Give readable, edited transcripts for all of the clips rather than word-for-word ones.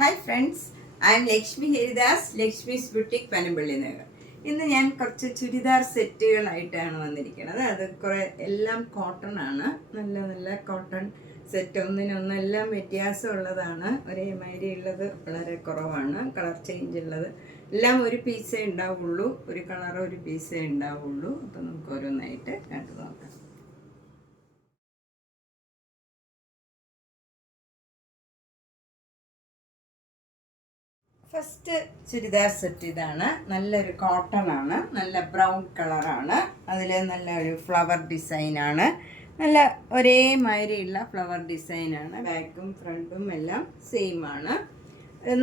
Hi friends, I M Lakshmi Haridas, Lakshmi's boutique Panampilly Nagar. ഇന്ന് ഞാൻ കുറച്ച് ചുരിദാർ സെറ്റുകളായിട്ടാണ് വന്നിരിക്കുന്നത്. അത് കുറേ എല്ലാം കോട്ടൺ ആണ്. നല്ല നല്ല കോട്ടൺ സെറ്റ്, ഒന്നിനൊന്നെല്ലാം വ്യത്യാസമുള്ളതാണ്. ഒരേ മാതിരി ഉള്ളത് വളരെ കുറവാണ്. കളർ ചേഞ്ച് ഉള്ളത് എല്ലാം ഒരു പീസേ ഉണ്ടാവുള്ളൂ, ഒരു കളർ ഒരു പീസേ ഉണ്ടാവുള്ളൂ. അപ്പോൾ നമുക്ക് ഓരോന്നായിട്ട് കണ്ടു നോക്കാം. ഫസ്റ്റ് ചുരിദാർ സെറ്റ് ഇതാണ്. നല്ലൊരു കോട്ടൺ ആണ്, നല്ല ബ്രൗൺ കളറാണ്. അതിൽ നല്ലൊരു ഫ്ലവർ ഡിസൈനാണ്. നല്ല ഒരേമാതിരിയുള്ള ഫ്ലവർ ഡിസൈനാണ്. ബാക്കും ഫ്രണ്ടും എല്ലാം സെയിം ആണ്.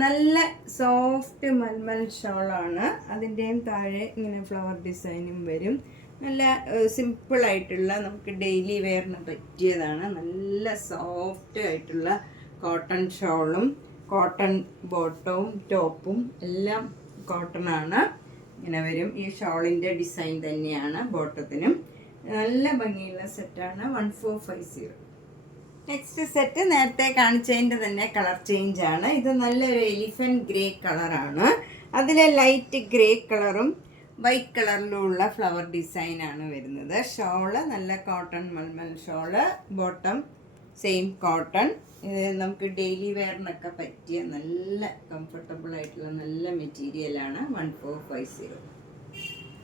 നല്ല സോഫ്റ്റ് മൽമൽ ഷോളാണ്. അതിൻ്റെയും താഴെ ഇങ്ങനെ ഫ്ലവർ ഡിസൈനും വരും. നല്ല സിമ്പിളായിട്ടുള്ള നമുക്ക് ഡെയിലി വെയറിന് പറ്റിയതാണ്. നല്ല സോഫ്റ്റ് ആയിട്ടുള്ള കോട്ടൺ ഷോളും കോട്ടൺ ബോട്ടവും ടോപ്പും എല്ലാം കോട്ടൺ ആണ്. ഇങ്ങനെ വരും. ഈ ഷോളിൻ്റെ ഡിസൈൻ തന്നെയാണ് ബോട്ടത്തിനും. നല്ല ഭംഗിയുള്ള സെറ്റാണ്. 1450. നെക്സ്റ്റ് സെറ്റ് നേരത്തെ കാണിച്ചതിൻ്റെ തന്നെ കളർ ചേഞ്ച് ആണ്. ഇത് നല്ലൊരു എലിഫൻറ്റ് ഗ്രേ കളറാണ്. അതിൽ ലൈറ്റ് ഗ്രേ കളറും വൈറ്റ് കളറിലുള്ള ഫ്ലവർ ഡിസൈനാണ് വരുന്നത്. ഷോള് നല്ല cotton malmal shawl, bottom same cotton. ഇത് നമുക്ക് ഡെയിലി വെയറിനൊക്കെ പറ്റിയ നല്ല കംഫർട്ടബിൾ ആയിട്ടുള്ള നല്ല മെറ്റീരിയലാണ്. 1450.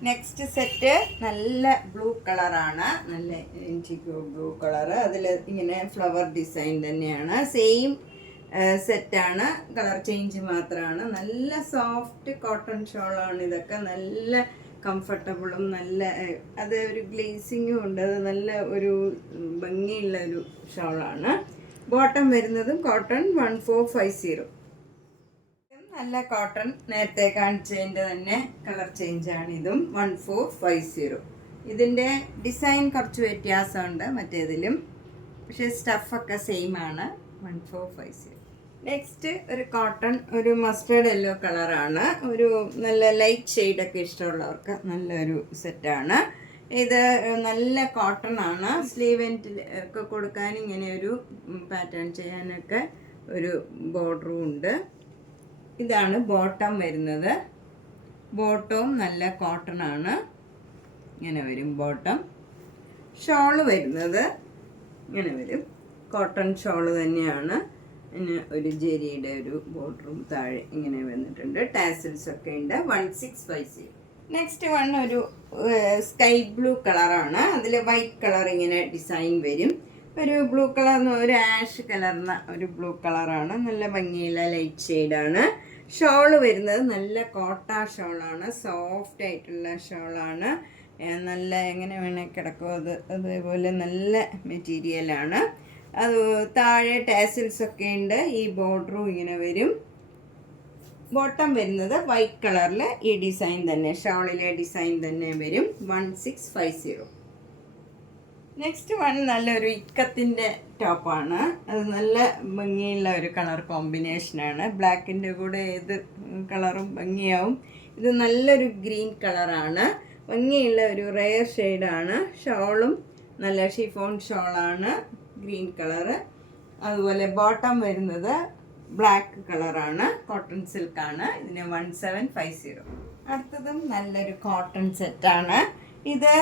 നെക്സ്റ്റ് സെറ്റ് നല്ല ബ്ലൂ കളറാണ്. നല്ല ഇൻഡിഗോ ബ്ലൂ കളറ്. അതിൽ ഇങ്ങനെ ഫ്ലവർ ഡിസൈൻ തന്നെയാണ്. സെയിം സെറ്റാണ്, കളർ ചേഞ്ച് മാത്രമാണ്. നല്ല സോഫ്റ്റ് കോട്ടൺ ഷോളാണ് ഇതൊക്കെ. നല്ല കംഫർട്ടബിളും നല്ല അത് ഒരു ഗ്ലേസിങ്ങും ഉണ്ട്. അത് നല്ല ഒരു ഭംഗിയുള്ള ഒരു ഷോളാണ്. ബോട്ടം വരുന്നതും കോട്ടൺ 1450. നല്ല കോട്ടൺ നേരത്തെ കാണിച്ചതിൻ്റെ തന്നെ കളർ ചേഞ്ചാണ് ഇതും. 1450. ഇതിൻ്റെ ഡിസൈൻ കുറച്ച് വ്യത്യാസമുണ്ട് മറ്റേതിലും, പക്ഷേ സ്റ്റഫൊക്കെ സെയിം ആണ്. 1450. നെക്സ്റ്റ് ഒരു കോട്ടൺ, ഒരു മസ്റ്റേർഡ് യെല്ലോ കളറാണ്. ഒരു നല്ല ലൈറ്റ് ഷെയ്ഡൊക്കെ ഇഷ്ടമുള്ളവർക്ക് നല്ലൊരു സെറ്റാണ് ഇത്. നല്ല കോട്ടൺ ആണ്. സ്ലീവ് എൻഡിൽ ഒക്കെ കൊടുക്കാൻ ഇങ്ങനെ ഒരു പാറ്റേൺ ചെയ്യാനൊക്കെ ഒരു ബോർഡറും ഉണ്ട്. ഇതാണ് ബോട്ടം വരുന്നത്. ബോട്ടവും നല്ല കോട്ടൺ ആണ്. ഇങ്ങനെ വരും ബോട്ടം. ഷോള് വരുന്നത് ഇങ്ങനെ വരും. കോട്ടൺ ഷോള് തന്നെയാണ്. പിന്നെ ഒരു ജെരിയുടെ ഒരു ബോർഡറും താഴെ ഇങ്ങനെ വന്നിട്ടുണ്ട്. ടാസിൽസ് ഒക്കെ ഉണ്ട്. 1650. നെക്സ്റ്റ് വൺ ഒരു സ്കൈ ബ്ലൂ കളറാണ്. അതിൽ വൈറ്റ് കളർ ഇങ്ങനെ ഡിസൈൻ വരും. ഒരു ബ്ലൂ കളർന്ന് ഒരു ആഷ് കലർന്ന ഒരു ബ്ലൂ കളറാണ്. നല്ല ഭംഗിയുള്ള ലൈറ്റ് ഷെയ്ഡാണ്. ഷോള് വരുന്നത് നല്ല കോട്ട ഷോളാണ്. സോഫ്റ്റ് ആയിട്ടുള്ള ഷോളാണ്. നല്ല എങ്ങനെ വേണേൽ കിടക്കും. അതേപോലെ നല്ല മെറ്റീരിയലാണ്. അത് താഴെ ടാസിൽസ് ഒക്കെ ഉണ്ട്. ഈ ബോർഡറും ഇങ്ങനെ വരും. ബോട്ടം വരുന്നത് വൈറ്റ് കളറിൽ ഈ ഡിസൈൻ തന്നെ, ഷോളിലെ ഡിസൈൻ തന്നെ വരും. 1650. നെക്സ്റ്റ് വൺ നല്ലൊരു ഇക്കത്തിൻ്റെ ടോപ്പാണ്. അത് നല്ല ഭംഗിയുള്ള ഒരു കളർ കോമ്പിനേഷനാണ്. ബ്ലാക്കിൻ്റെ കൂടെ ഏത് കളറും ഭംഗിയാവും. ഇത് നല്ലൊരു ഗ്രീൻ കളറാണ്. ഭംഗിയുള്ള ഒരു റെയർ ഷെയ്ഡാണ്. ഷോളും നല്ല ഷിഫോൺ ഷോളാണ്, ഗ്രീൻ കളറ്. അതുപോലെ ബോട്ടം വരുന്നത് ബ്ലാക്ക് കളറാണ്. കോട്ടൺ സിൽക്കാണ്. ഇതിന് 1750. അടുത്തതും നല്ലൊരു കോട്ടൺ സെറ്റാണ്. ഇത്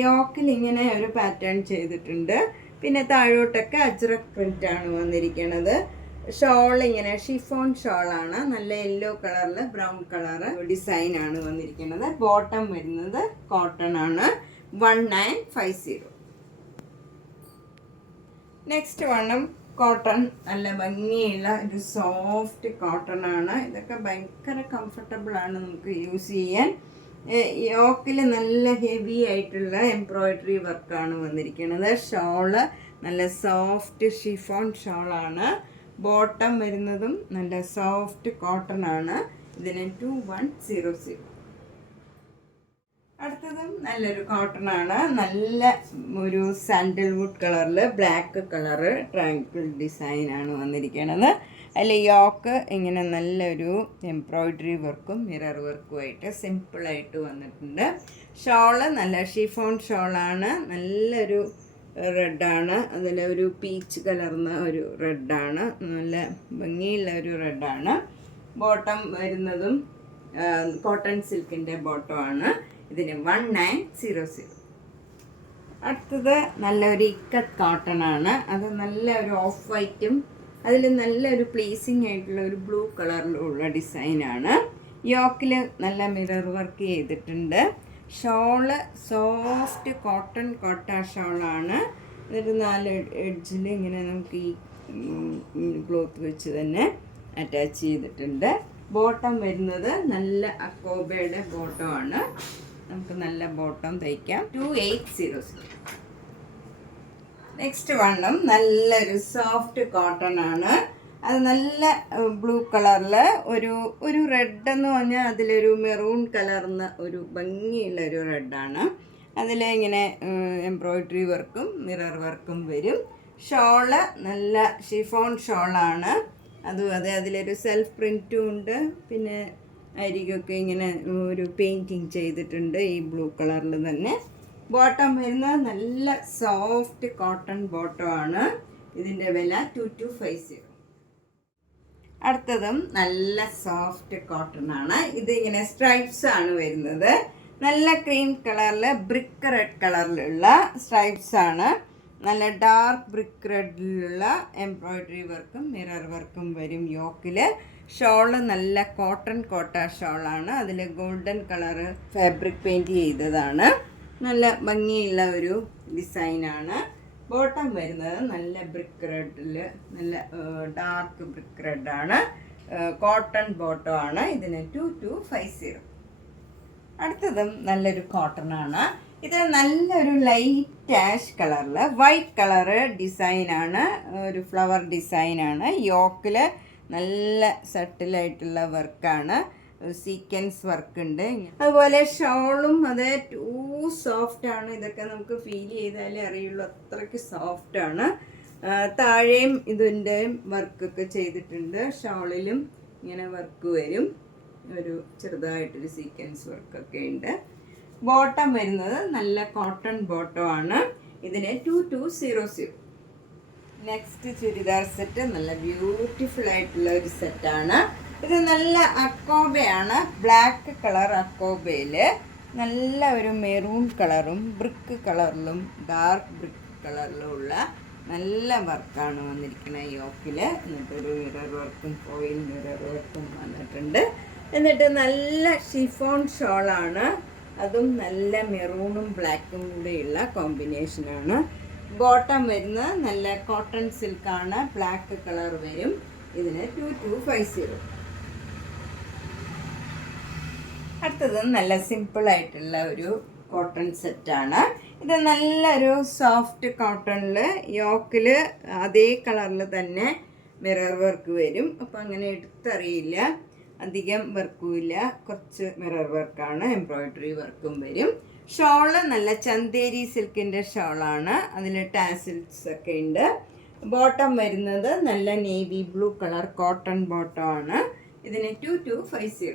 യോക്കിൽ ഇങ്ങനെ ഒരു പാറ്റേൺ ചെയ്തിട്ടുണ്ട്. പിന്നെ താഴോട്ടൊക്കെ അജ്രക് പ്രിൻ്റാണ് വന്നിരിക്കുന്നത്. ഷോൾ ഇങ്ങനെ ഷിഫോൺ ഷോളാണ്. നല്ല യെല്ലോ കളറിൽ ബ്രൗൺ കളറ് ഡിസൈനാണ് വന്നിരിക്കുന്നത്. ബോട്ടം വരുന്നത് കോട്ടൺ ആണ്. 1950. നെക്സ്റ്റ് വണ്ണും കോട്ടൺ, നല്ല ഭംഗിയുള്ള ഒരു സോഫ്റ്റ് കോട്ടൺ ആണ്. ഇതൊക്കെ ഭയങ്കര കംഫർട്ടബിൾ ആണ് നമുക്ക് യൂസ് ചെയ്യാൻ. യോക്കിൽ നല്ല ഹെവി ആയിട്ടുള്ള എംബ്രോയ്ഡറി വർക്കാണ് വന്നിരിക്കുന്നത്. ഷോള് നല്ല സോഫ്റ്റ് ഷിഫോൺ ഷോളാണ്. ബോട്ടം വരുന്നതും നല്ല സോഫ്റ്റ് കോട്ടൺ ആണ്. ഇതിന് 2100. അടുത്തതും നല്ലൊരു കോട്ടൺ ആണ്. നല്ല ഒരു സാൻഡൽവുഡ് കളറിൽ ബ്ലാക്ക് കളറ് ട്രയാങ്കിൾ ഡിസൈനാണ് വന്നിരിക്കുന്നത്. അതിൽ യോക്ക് ഇങ്ങനെ നല്ലൊരു എംബ്രോയ്ഡറി വർക്കും മിറർ വർക്കുമായിട്ട് സിമ്പിളായിട്ട് വന്നിട്ടുണ്ട്. ഷോള് നല്ല ഷിഫോൺ ഷോളാണ്. നല്ലൊരു റെഡാണ്. അതിലൊരു പീച്ച് കലർന്ന ഒരു റെഡാണ്. നല്ല ഭംഗിയുള്ള ഒരു റെഡാണ്. ബോട്ടം വരുന്നതും കോട്ടൺ സിൽക്കിൻ്റെ ബോട്ടമാണ്. ഇതിന് 1900. അടുത്തത് നല്ലൊരു ഇക്കത്ത് കോട്ടൺ ആണ്. അത് നല്ല ഒരു ഓഫ് വൈറ്റും അതിൽ നല്ലൊരു പ്ലീസിങ് ആയിട്ടുള്ള ഒരു ബ്ലൂ കളറിലുള്ള ഡിസൈനാണ്. യോക്കിൽ നല്ല മിറർ വർക്ക് ചെയ്തിട്ടുണ്ട്. ഷോള് സോഫ്റ്റ് കോട്ടൺ കോട്ട ഷോളാണ്. എന്നിട്ട് 4 എഡ്ജിൽ ഇങ്ങനെ നമുക്ക് ഈ ക്ലോത്ത് വെച്ച് തന്നെ അറ്റാച്ച് ചെയ്തിട്ടുണ്ട്. ബോട്ടം വരുന്നത് നല്ല അക്കോബയുടെ ബോട്ടമാണ്. നമുക്ക് നല്ല ബോട്ടം തയ്ക്കാം. 2800. നെക്സ്റ്റ് വണ്ണും നല്ലൊരു സോഫ്റ്റ് കോട്ടൺ ആണ്. അത് നല്ല ബ്ലൂ കളറിൽ ഒരു റെഡ് എന്ന് പറഞ്ഞാൽ അതിലൊരു മെറൂൺ കലർന്ന ഒരു ഭംഗിയുള്ള ഒരു റെഡാണ്. അതിൽ ഇങ്ങനെ എംബ്രോയിഡറി വർക്കും മിറർ വർക്കും വരും. ഷോള് നല്ല ഷിഫോൺ ഷോളാണ്. അതെ അതിലൊരു സെൽഫ് പ്രിൻറ്റും ഉണ്ട്. പിന്നെ അരികൊക്കെ ഇങ്ങനെ ഒരു പെയിൻറ്റിങ് ചെയ്തിട്ടുണ്ട് ഈ ബ്ലൂ കളറിൽ തന്നെ. ബോട്ടം വരുന്നത് നല്ല സോഫ്റ്റ് കോട്ടൺ ബോട്ടമാണ്. ഇതിൻ്റെ വില 2250. അടുത്തതും നല്ല സോഫ്റ്റ് കോട്ടൺ ആണ്. ഇതിങ്ങനെ സ്ട്രൈപ്സ് ആണ് വരുന്നത്. നല്ല ക്രീം കളറിൽ ബ്രിക്ക് റെഡ് കളറിലുള്ള സ്ട്രൈപ്സ് ആണ്. നല്ല ഡാർക്ക് ബ്രിക്ക് റെഡിലുള്ള എംബ്രോയിഡറി വർക്കും മിറർ വർക്കും വരും യോക്കിൽ. ഷോള് നല്ല കോട്ടൺ കോട്ട ഷോളാണ്. അതിൽ ഗോൾഡൻ കളറ് ഫാബ്രിക് പെയിൻറ്റ് ചെയ്തതാണ്. നല്ല ഭംഗിയുള്ള ഒരു ഡിസൈനാണ്. ബോട്ടം വരുന്നത് നല്ല ബ്രിക്ക് റെഡിൽ നല്ല ഡാർക്ക് ബ്രിക്ക് റെഡാണ്. കോട്ടൺ ബോട്ടം ആണ്. ഇതിന് 2250. അടുത്തതും നല്ലൊരു കോട്ടൺ ആണ്. ഇത് നല്ലൊരു ലൈറ്റ് ആഷ് കളറിൽ വൈറ്റ് കളറ് ഡിസൈനാണ്. ഒരു ഫ്ലവർ ഡിസൈനാണ്. യോക്കിൽ നല്ല സട്ടിലായിട്ടുള്ള വർക്കാണ്. സീക്വൻസ് വർക്ക് ഉണ്ട്. അതുപോലെ ഷോളും അത് സോഫ്റ്റ് ആണ്. ഇതൊക്കെ നമുക്ക് ഫീൽ ചെയ്താലേ അറിയുള്ളൂ, അത്രയ്ക്ക് സോഫ്റ്റ് ആണ്. താഴെയും ഇതിൻ്റെ വർക്കൊക്കെ ചെയ്തിട്ടുണ്ട്. ഷോളിലും ഇങ്ങനെ വർക്ക് വരും. ഒരു ചെറുതായിട്ടൊരു സീക്വൻസ് വർക്കൊക്കെ ഉണ്ട്. ബോട്ടം വരുന്നത് നല്ല കോട്ടൺ ബോട്ടം ആണ്. ഇതിന് 2200. നെക്സ്റ്റ് ചുരിദാർ സെറ്റ് നല്ല ബ്യൂട്ടിഫുൾ ആയിട്ടുള്ള ഒരു സെറ്റാണ്. ഇത് നല്ല അക്കോബയാണ്. ബ്ലാക്ക് കളർ അക്കോബയിൽ നല്ല ഒരു മെറൂൺ കളറും ബ്രിക്ക് കളറിലും ഡാർക്ക് ബ്രിക്ക് കളറിലും ഉള്ള നല്ല വർക്കാണ് വന്നിരിക്കുന്നത് യോക്കിൽ. എന്നിട്ടൊരു മിറർ വർക്കും ഫോയിൽ മിറർ വർക്കും വന്നിട്ടുണ്ട്. എന്നിട്ട് നല്ല ഷിഫോൺ ഷോളാണ്. അതും നല്ല മെറൂണും ബ്ലാക്കും കൂടെയുള്ള കോമ്പിനേഷനാണ്. ബോട്ടം വരുന്നത് നല്ല കോട്ടൺ സിൽക്കാണ്. ബ്ലാക്ക് കളർ വരും. ഇതിന് 2250. അടുത്തത് നല്ല സിമ്പിളായിട്ടുള്ള ഒരു കോട്ടൺ സെറ്റാണ്. ഇത് നല്ലൊരു സോഫ്റ്റ് കോട്ടണിൽ യോക്കിൽ അതേ കളറിൽ തന്നെ മിറർ വർക്ക് വരും. അപ്പോൾ അങ്ങനെ എടുത്തറിയില്ല, അധികം വർക്കും ഇല്ല, കുറച്ച് മിറർ വർക്കാണ്. എംബ്രോയിഡറി വർക്കും വരും. ഷോള് നല്ല ചന്തേരി സിൽക്കിൻ്റെ ഷോളാണ്. അതിൽ ടാസിൽസ് ഒക്കെ ഉണ്ട്. ബോട്ടം വരുന്നത് നല്ല navy blue colour cotton bottom ആണ്. ഇതിന് 2250.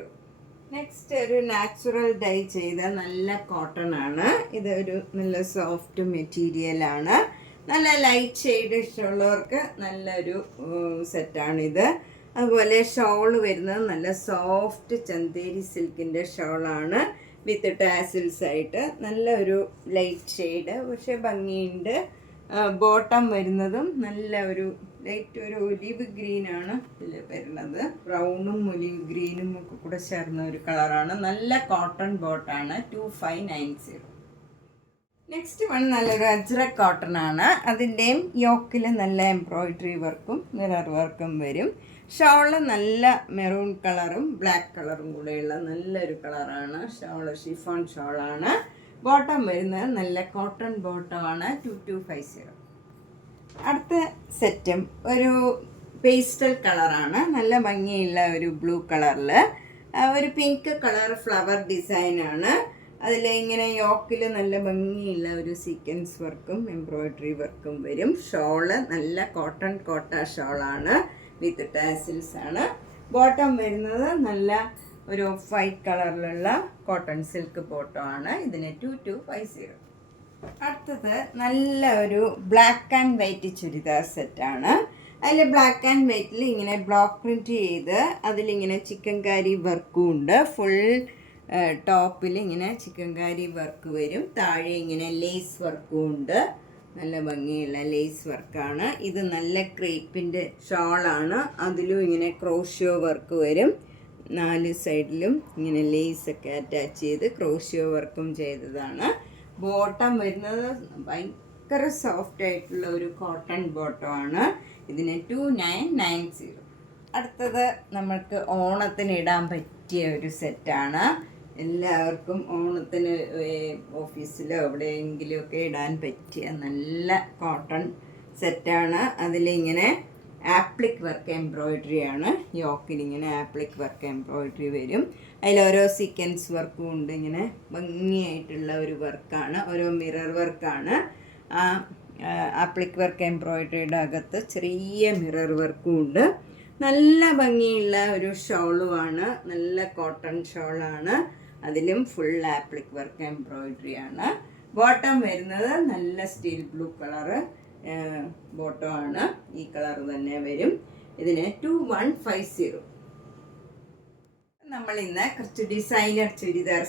നെക്സ്റ്റ് ഒരു നാച്ചുറൽ ഡൈ ചെയ്ത നല്ല കോട്ടൺ ആണ്. ഇതൊരു നല്ല സോഫ്റ്റ് മെറ്റീരിയലാണ്. നല്ല ലൈറ്റ് ഷെയ്ഡ് ഇഷ്ടമുള്ളവർക്ക് നല്ലൊരു സെറ്റാണിത്. അതുപോലെ ഷോള് വരുന്നത് നല്ല സോഫ്റ്റ് ചന്തേരി സിൽക്കിൻ്റെ ഷോളാണ്. വിത്ത് ടാസിൽസ് ആയിട്ട് നല്ലൊരു ലൈറ്റ് ഷെയ്ഡ്, പക്ഷേ ഭംഗിയുണ്ട്. ബോട്ടം വരുന്നതും നല്ല ഒരു ലൈറ്റ് ഒരു ഒലിവ് ഗ്രീനാണ് ഇതിൽ വരുന്നത്. ബ്രൗണും ഒലിവ് ഗ്രീനും ഒക്കെ കൂടെ ചേർന്ന ഒരു കളറാണ്. നല്ല കോട്ടൺ ബോട്ടാണ്. 2590. നെക്സ്റ്റ് വൺ നല്ലൊരു അജ്രക് കോട്ടൺ ആണ്. അതിൻ്റെയും യോക്കിൽ നല്ല എംബ്രോയിഡറി വർക്കും മിറർ വർക്കും വരും. ഷോള് നല്ല മെറൂൺ കളറും ബ്ലാക്ക് കളറും കൂടെയുള്ള നല്ലൊരു കളറാണ്. ഷോള് ഷിഫോൺ ഷോളാണ്. ബോട്ടം വരുന്നത് നല്ല കോട്ടൺ ബോട്ടമാണ്. 2250. അടുത്ത സെറ്റും ഒരു പേസ്റ്റൽ കളറാണ്. നല്ല ഭംഗിയുള്ള ഒരു ബ്ലൂ കളറിൽ ഒരു പിങ്ക് കളർ ഫ്ലവർ ഡിസൈനാണ്. അതിൽ ഇങ്ങനെ യോക്കിൽ നല്ല ഭംഗിയുള്ള ഒരു സീക്വൻസ് വർക്കും എംബ്രോയിഡറി വർക്കും വരും. ഷോള് നല്ല കോട്ടൺ കോട്ട ഷോളാണ്. വിത്ത് ടാസിൽസ് ആണ്. ബോട്ടം വരുന്നത് നല്ല ഒരു വൈറ്റ് കളറിലുള്ള കോട്ടൺ സിൽക്ക് ബോട്ടം ആണ്. ഇതിന് 2250. അടുത്തത് നല്ല ഒരു ബ്ലാക്ക് ആൻഡ് വൈറ്റ് ചുരിദാർ സെറ്റാണ്. അതിൽ ബ്ലാക്ക് ആൻഡ് വൈറ്റിൽ ഇങ്ങനെ ബ്ലോക്ക് പ്രിൻറ്റ് ചെയ്ത് അതിലിങ്ങനെ ചിക്കൻകാരി വർക്കും ഉണ്ട്. ഫുൾ ടോപ്പിൽ ഇങ്ങനെ ചിക്കൻകാരി വർക്ക് വരും. താഴെ ഇങ്ങനെ ലേസ് വർക്കും ഉണ്ട്. നല്ല ഭംഗിയുള്ള ലേസ് വർക്കാണ് ഇത്. നല്ല ക്രേപ്പിൻ്റെ ഷോളാണ്. അതിലും ഇങ്ങനെ ക്രോഷ്യോ വർക്ക് വരും. 4 സൈഡിലും ഇങ്ങനെ ലേസൊക്കെ അറ്റാച്ച് ചെയ്ത് ക്രോഷ്യോ വർക്കും ചെയ്തതാണ്. ബോട്ടം വരുന്നത് ഭയങ്കര സോഫ്റ്റ് ആയിട്ടുള്ള ഒരു കോട്ടൺ ബോട്ടമാണ്. ഇതിന് 2990. അടുത്തത് നമ്മൾക്ക് ഓണത്തിന് ഇടാൻ പറ്റിയ ഒരു സെറ്റാണ്. എല്ലാവർക്കും ഓണത്തിന് ഓഫീസിലോ എവിടെയെങ്കിലുമൊക്കെ ഇടാൻ പറ്റിയ നല്ല കോട്ടൺ സെറ്റാണ്. അതിലിങ്ങനെ ആപ്ലിക് വർക്ക് എംബ്രോയിഡറി ആണ്. യോക്കിലിങ്ങനെ ആപ്ലിക് വർക്ക് എംബ്രോയിഡറി വരും. അതിലോരോ സീക്വൻസ് വർക്കും ഉണ്ട്. ഇങ്ങനെ ഭംഗിയായിട്ടുള്ള ഒരു വർക്കാണ്. ഓരോ മിറർ വർക്കാണ്. ആ ആപ്ലിക് വർക്ക് എംബ്രോയിഡറിയുടെ അകത്ത് ചെറിയ മിറർ വർക്കും ഉണ്ട്. നല്ല ഭംഗിയുള്ള ഒരു ഷോളുമാണ്. നല്ല കോട്ടൺ ഷോളാണ്. അതിലും ഫുൾ ആപ്ലിക് വർക്ക് എംബ്രോയിഡറി ആണ്. ബോട്ടം വരുന്നത് നല്ല സ്റ്റീൽ ബ്ലൂ കളറ് ബോട്ടമാണ്. ഈ കളർ തന്നെ വരും. ഇതിന് 2150. നമ്മൾ ഇന്ന് കുറച്ച് ഡിസൈനർ ചുരിദാർ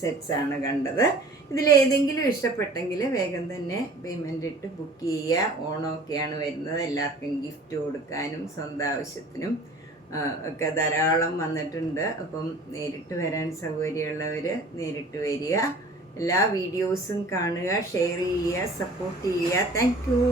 സെറ്റ്സ് ആണ് കണ്ടത്. ഇതിലേതെങ്കിലും ഇഷ്ടപ്പെട്ടെങ്കിൽ വേഗം തന്നെ പേയ്മെൻ്റ് ഇട്ട് ബുക്ക് ചെയ്യുക. ഓണമൊക്കെയാണ് വരുന്നത്. എല്ലാവർക്കും ഗിഫ്റ്റ് കൊടുക്കാനും സ്വന്തം ആവശ്യത്തിനും ഒക്കെ ധാരാളം വന്നിട്ടുണ്ട്. അപ്പം നേരിട്ട് വരാൻ സൗകര്യമുള്ളവർ നേരിട്ട് വരിക. എല്ലാ വീഡിയോസും കാണുക, ഷെയർ ചെയ്യുക, സപ്പോർട്ട് ചെയ്യുക. Thank you.